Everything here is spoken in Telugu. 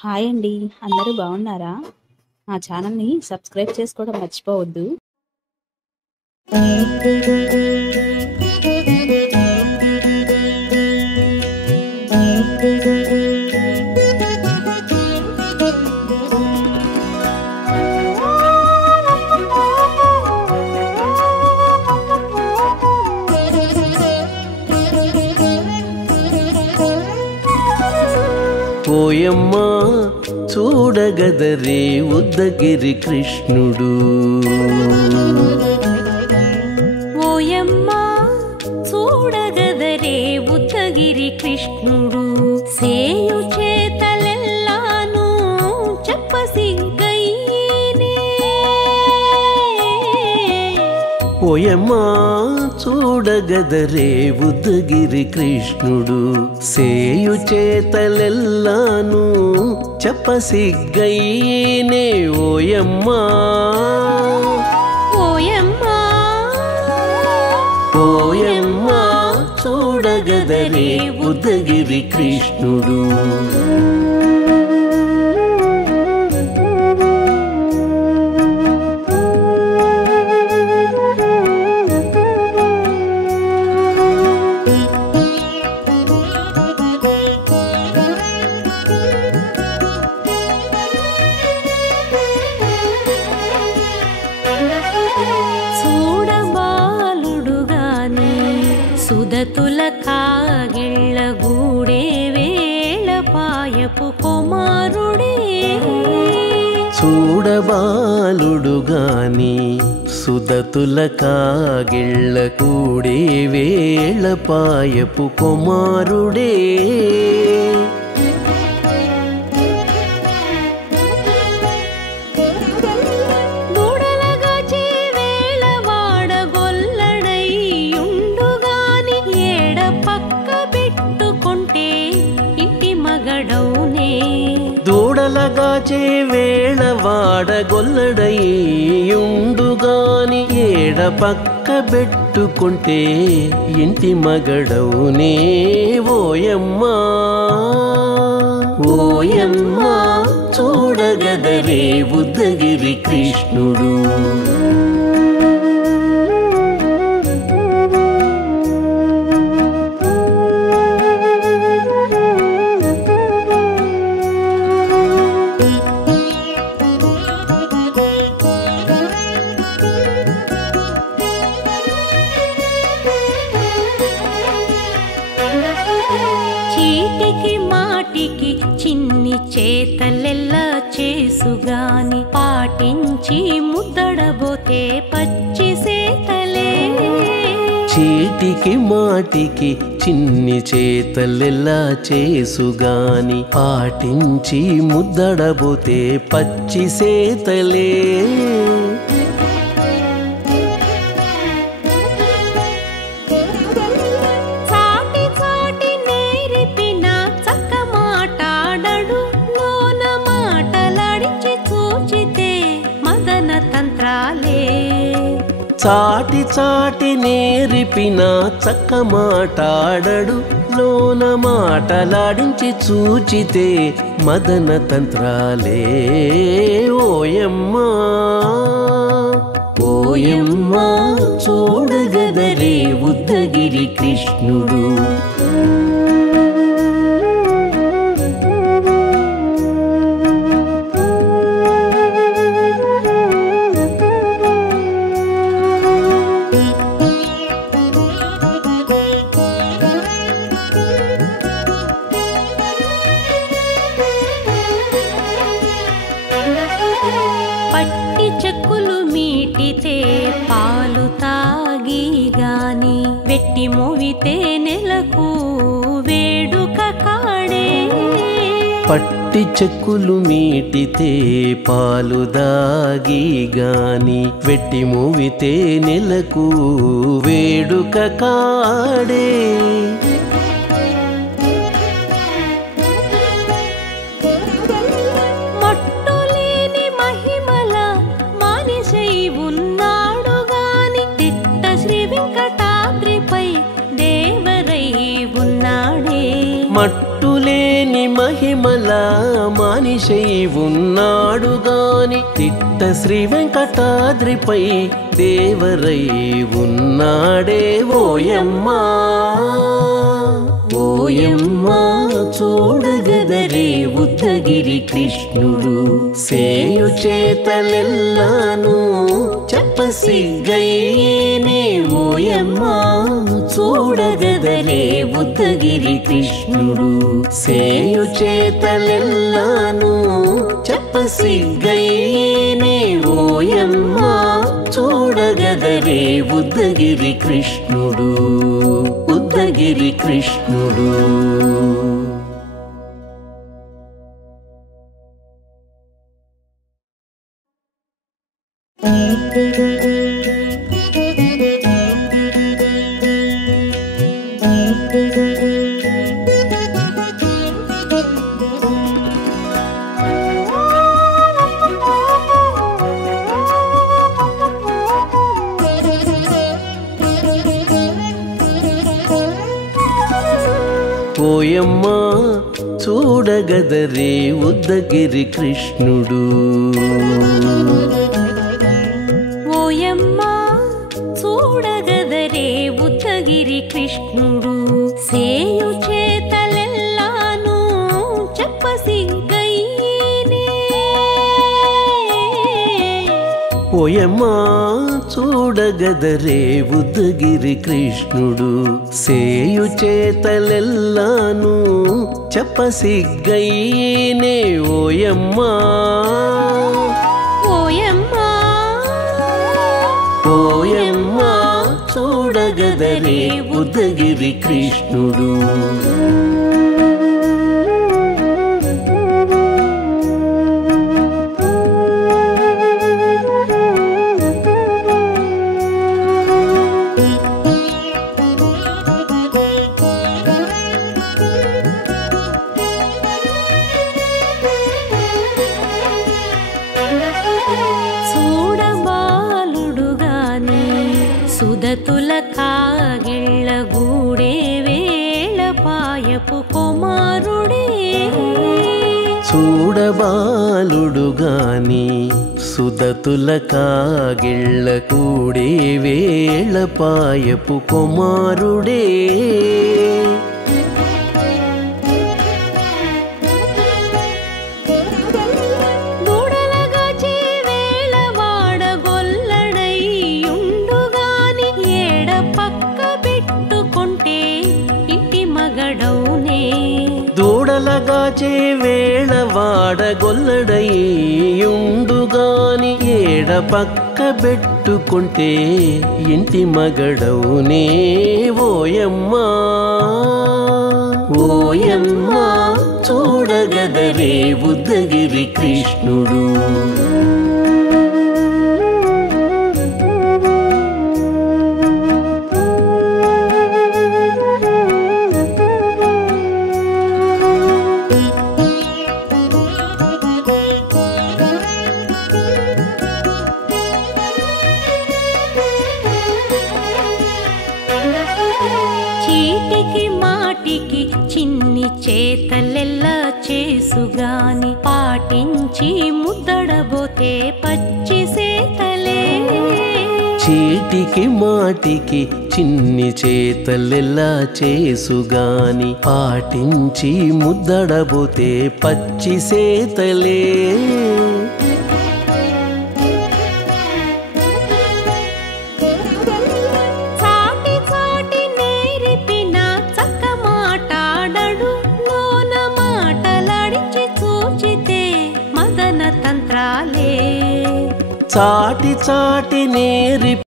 హాయ్ అండి. అందరూ బాగున్నారా? మా ఛానల్‌ని సబ్స్క్రైబ్ చేసుకోవడం మర్చిపోవద్దు. ఓయమ్మా చూడగదరే ఉద్దగిరి కృష్ణుడు. ఓయమ్మా చూడగదరే ఉద్దగిరి కృష్ణుడు. సేయు చేతలెల్లాను చెప్పసిగ్గయ్యేనే. ఓయమ్మా చూడగదరే ఉద్దగిరి కృష్ణుడు. సేయు చేతలెల్లాను చెప్పసిగ్గయ్యేనే. ఓయమ్మా ఓయమ్మా ఓయమ్మా చూడగదరే ఉద్దగిరి కృష్ణుడు. సుదతుల కాగిళ్ళ గూడే వేళ పాయపు కుమారుడే. చూడబాలుడు గాని సుదతుల కాగిళ్ళ కూడే వేళ పాయపు కుమారుడే. దూడలగాచే వేళ వాడగొల్లడయ్యుండుగాని ఏడ పక్క పెట్టుకుంటే ఇంటి మగడవునే. ఓయమ్మా ఓయమ్మా చూడగదరే ఉద్దగిరి కృష్ణుడు. చీటికి మాటికి చిన్ని చేతలెల్లా చేసుగాని పాటించి ముద్దడబోతే పచ్చి సేతలే. చీటికి మాటికి చిన్ని చేతలెల్లా చేసుగాని పాటించి ముద్దడబోతే పచ్చి సేతలే. చాటి చాటి నేరిపిన చక్క మాటాడడు లోన మాటలాడించి చూచితే మదన తంత్రాలే. ఓయమ్మా ఓయమ్మా చూడగదరే ఉద్దగిరి కృష్ణుడు. పట్టి చెక్కులు మీటితే పాలు తాగి గాని వెట్టి మోవితే నెలకు వేడుక కాడే. పట్టి చెక్కులు మీటితే పాలు దాగి గాని వెట్టి మూవితే నెలకు వేడుక కాడే. మట్టులేని మహిమ మహిమల మనిషై ఉన్నాడు గాని తిట్ట శ్రీ వెంకటాద్రిపై దేవరై ఉన్నాడే ఓయమ్మా ఓయమ్మా చూడగదరే ఉద్దగిరి కృష్ణుడు సేయు చేతలెల్లాను చెప్పసిగ్గయ్యేనే ఓయమ్మా చూడగదరే ఉద్దగిరి కృష్ణుడు సేయు చేతలెల్లాను చెప్పసిగ్గయ్యేనే ఓయమ్మా చూడగదరే ఉద్దగిరి కృష్ణుడు ఉద్దగిరి కృష్ణుడు ఓయమ్మా చూడగదరే ఉద్దగిరి కృష్ణుడు ఓయమ్మా చూడగదరే ఉద్దగిరి కృష్ణుడు సేయు చేతలెల్లాను చెప్పసిగ్గయ్యేనే ఓయమ్మా చూడగదరే ఉద్దగిరి కృష్ణుడు సేయు చేతలెల్లాను చెప్పసిగ్గయ్యేనే ఓయమ్మా ఓయమ్మా ఓయమ్మా చూడగదరే ఉద్దగిరి కృష్ణుడు సుదతుల కాగిళ్ళ గూడే వేళ పాయపు కుమారుడే చూడబాలుడు గాని సుదతుల కాగిళ్ళ కూడే వేళ పాయపు కుమారుడే దూడలగాచే వేళ వాడగొల్లడయ్యుండుగాని ఏడ పక్క పెట్టుకుంటే ఇంటి మగడవునే ఓయమ్మా ఓయమ్మా చూడగదరే ఉద్దగిరి కృష్ణుడు చిన్ని చేతలెల్లా చేసుగాని పాటించి ముద్దడబోతే పచ్చి సేతలే చీటికి మాటికి చిన్ని చేతలెల్లా చేసుగాని పాటించి ముద్దడబోతే పచ్చి సేతలే చాటి చాటి నేరి